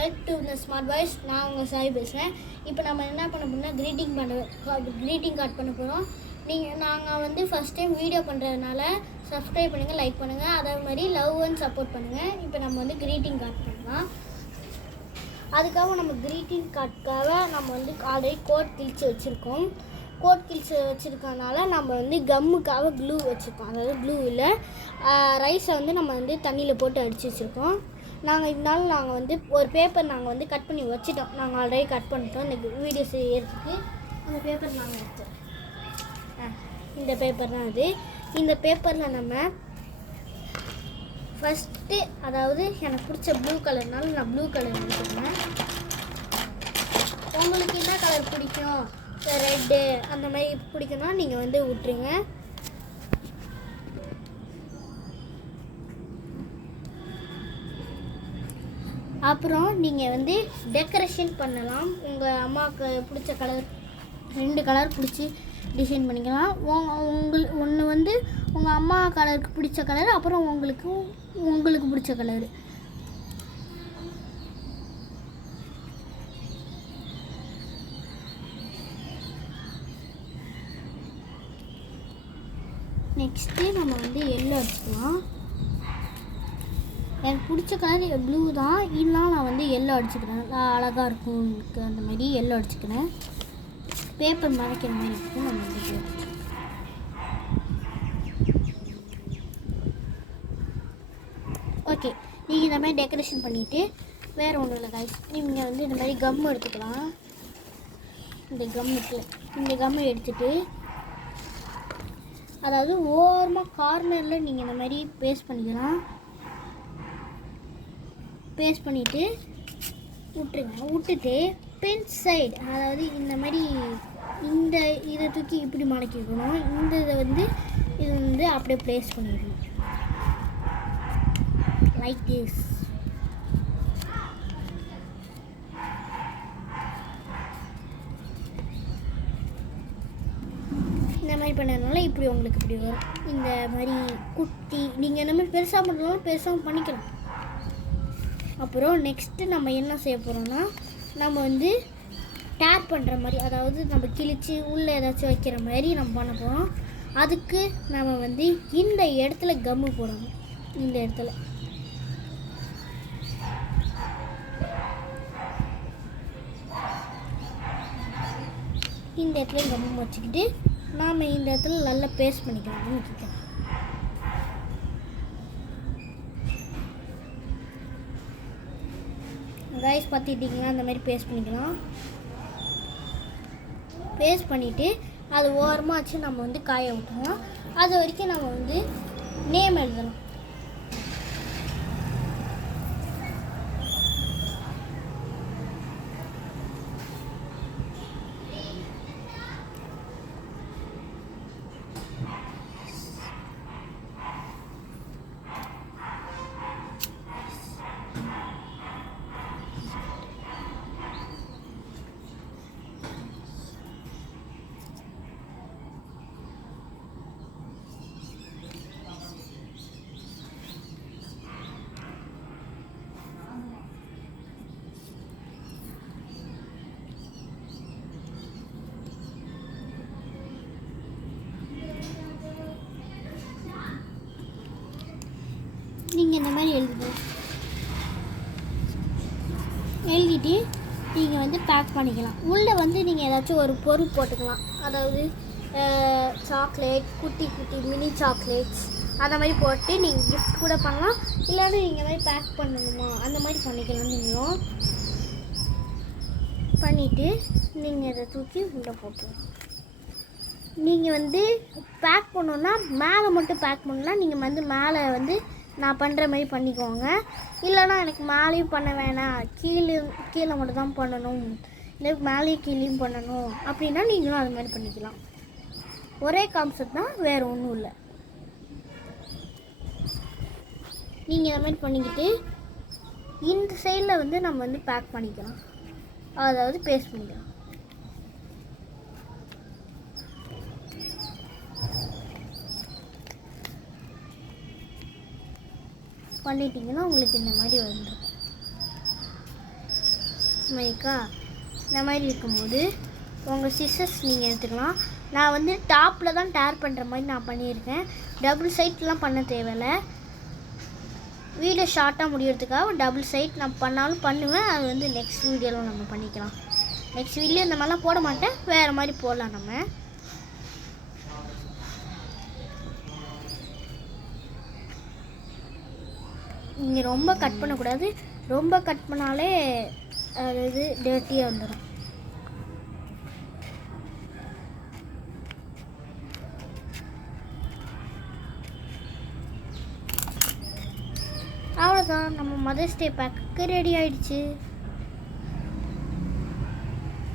Welcome to the smart voice. நான் உங்கள் சாய் பேசுகிறேன். இப்போ நம்ம என்ன பண்ண போகிறோம்னா க்ரீட்டிங் கார்டு பண்ண போகிறோம். நாங்கள் வந்து ஃபஸ்ட் டைம் வீடியோ பண்ணுறதுனால சப்ஸ்கிரைப் பண்ணுங்கள், லைக் பண்ணுங்கள், அதே மாதிரி லவ் அண்ட் சப்போர்ட் பண்ணுங்கள். இப்போ நம்ம வந்து க்ரீட்டிங் கார்டு பண்ணலாம். அதுக்காக நம்ம க்ரீட்டிங் கார்டுக்காக நம்ம வந்து ஆல்ரெடி கோட் கிழிச்சு வச்சுருக்கோம். கோட் கிழிச்சு வச்சுருக்கனால நம்ம வந்து கம்முக்காக க்ளூ வச்சுருக்கோம். அதாவது க்ளூ இல்லை, ரைஸை வந்து நம்ம வந்து தண்ணியில் போட்டு அடித்து வச்சுருக்கோம். இருந்தாலும் நாங்கள் வந்து ஒரு பேப்பர் நாங்கள் வந்து கட் பண்ணி வச்சுட்டோம். நாங்கள் ஆல்ரெடி கட் பண்ணிட்டோம். இந்த வீடியோ செய்யறதுக்கு அந்த பேப்பர் நாங்கள் எடுத்தோம். இந்த பேப்பர் தான் அது. இந்த பேப்பரில் நம்ம ஃபஸ்ட்டு, அதாவது எனக்கு பிடிச்ச ப்ளூ கலர்னால நான் ப்ளூ கலர் எடுத்துக்கிறேன். உங்களுக்கு என்ன கலர் பிடிக்கும், ரெட்டு அந்த மாதிரி பிடிக்கும்னா நீங்கள் வந்து விட்டுருங்க. அப்புறம் நீங்கள் வந்து டெக்கரேஷன் பண்ணலாம். உங்கள் அம்மாவுக்கு பிடிச்ச கலர் 2 கலர் பிடிச்சி டிசைன் பண்ணிக்கலாம். ஒன்று வந்து உங்கள் அம்மா கலருக்கு பிடிச்ச கலர், அப்புறம் உங்களுக்கு பிடிச்ச கலரு. நெக்ஸ்ட்டு நம்ம வந்து எல்லோ அடிச்சுக்கலாம். எனக்கு பிடிச்ச கலர் ப்ளூ தான், இருந்தாலும் நான் வந்து எல்லோ அடிச்சுக்கிறேன். அழகாக இருக்கும் எனக்கு, அந்த மாதிரி எல்லோ அடிச்சுக்கிறேன். பேப்பர் மறைக்கிற மாதிரி இருக்கும். நம்ம வந்து ஓகே, நீங்கள் இந்த மாதிரி டெக்கரேஷன் பண்ணிவிட்டு வேறு ஒன்றும் இல்லை காய்ஸ், நீங்கள் வந்து இந்த மாதிரி கம் எடுத்துக்கலாம். இந்த கம்மை எடுத்துகிட்டு, அதாவது ஓரமாக கார்னரில் நீங்கள் இந்த மாதிரி பேஸ்ட் பண்ணிக்கலாம். பேஸ்ட் பண்ணிவிட்டு விட்டுட்டு பென் சைடு, அதாவது இந்த மாதிரி இதை தூக்கி இப்படி மடக்கிக்கணும். இது வந்து அப்படியே ப்ளேஸ் பண்ணிடணும் லைக் திஸ். இந்த மாதிரி பண்ணதுனால இப்படி உங்களுக்கு இப்படி வரும். இந்த மாதிரி குட்டி நீங்கள் இந்த மாதிரி பெருசாக பண்ணுறதுனால பெருசாகவும் பண்ணிக்கலாம். அப்புறம் நெக்ஸ்ட்டு நம்ம என்ன செய்ய போகிறோம்னா, நம்ம வந்து டேப் பண்ணுற மாதிரி, அதாவது நம்ம கிழிச்சு உள்ளே ஏதாச்சும் வைக்கிற மாதிரி நம்ம பண்ண போகிறோம். அதுக்கு நம்ம வந்து இந்த இடத்துல கம்மு போடணும். இந்த இடத்துல கம்மு வச்சுக்கிட்டு நாம் இந்த இடத்துல நல்லா பேஸ்ட் பண்ணிக்கலாம்னு வச்சுக்கலாம். ரைஸ் பார்த்துக்கிட்டிங்கன்னா அந்த மாதிரி பேஸ்ட் பண்ணிக்கலாம். பேஸ்ட் பண்ணிவிட்டு அது ஓரமாக வச்சு நம்ம வந்து காய விட்டுறோம். அது வரைக்கும் நம்ம வந்து நேம் எழுதணும். நீங்கள் இந்த மாதிரி எழுதிட்டு நீங்கள் வந்து பேக் பண்ணிக்கலாம். உள்ளே வந்து நீங்கள் ஏதாச்சும் ஒரு பொருள் போட்டுக்கலாம். அதாவது சாக்லேட், குட்டி மினி சாக்லேட்ஸ் அந்த மாதிரி போட்டு நீங்கள் கிஃப்ட் கூட பண்ணலாம். இல்லாட்டி நீங்கள் மாதிரி பேக் பண்ணணுமா அந்த மாதிரி பண்ணிக்கலாம். நீங்களும் பண்ணிவிட்டு நீங்கள் இதை தூக்கி உள்ளே போட்டுக்கலாம். நீங்கள் வந்து பேக் பண்ணணுன்னா மேலே மட்டும் பேக் பண்ணணுன்னா நீங்கள் வந்து மேலே வந்து நான் பண்ணுற மாதிரி பண்ணிக்கோங்க. இல்லைனா எனக்கு மேலேயும் பண்ண வேணாம், கீழே மட்டும் தான் பண்ணணும், இல்லை மேலேயும் கீழேயும் பண்ணணும் அப்படின்னா நீங்களும் அது மாதிரி பண்ணிக்கலாம். ஒரே கான்செப்ட் தான், வேறு ஒன்றும் இல்லை. நீங்கள் இந்த மாதிரி பண்ணிக்கிட்டு இந்த சைடில் வந்து நம்ம வந்து பேக் பண்ணிக்கலாம், அதாவது பேஸ்ட் பண்ணிக்கலாம். பண்ணிட்டீங்கன்னா உங்களுக்கு இந்த மாதிரி வந்துடும். மைக்கா இந்த மாதிரி இருக்கும்போது உங்கள் சிசர்ஸ் நீங்கள் எடுத்துக்கலாம். நான் வந்து டாப்பில் தான் டேர் பண்ணுற மாதிரி நான் பண்ணியிருக்கேன். டபுள் சைட்லாம் பண்ண தேவையில்லை. வீடியோ ஷார்ட்டாக முடியறதுக்காக டபுள் சைட் நான் பண்ணாலும் பண்ணுவேன். அது வந்து நெக்ஸ்ட் வீடியோவில் நம்ம பண்ணிக்கலாம். நெக்ஸ்ட் வீடியோ இந்த மாதிரிலாம் போட மாட்டேன், வேறு மாதிரி போடலாம். நம்ம நீங்கள் ரொம்ப கட் பண்ணக்கூடாது. ரொம்ப கட் பண்ணாலே அது இது டர்ட்டியாக வந்துடும். அவ்வளோதான், நம்ம மதர்ஸ் டே பேக்கு ரெடி ஆயிடுச்சு.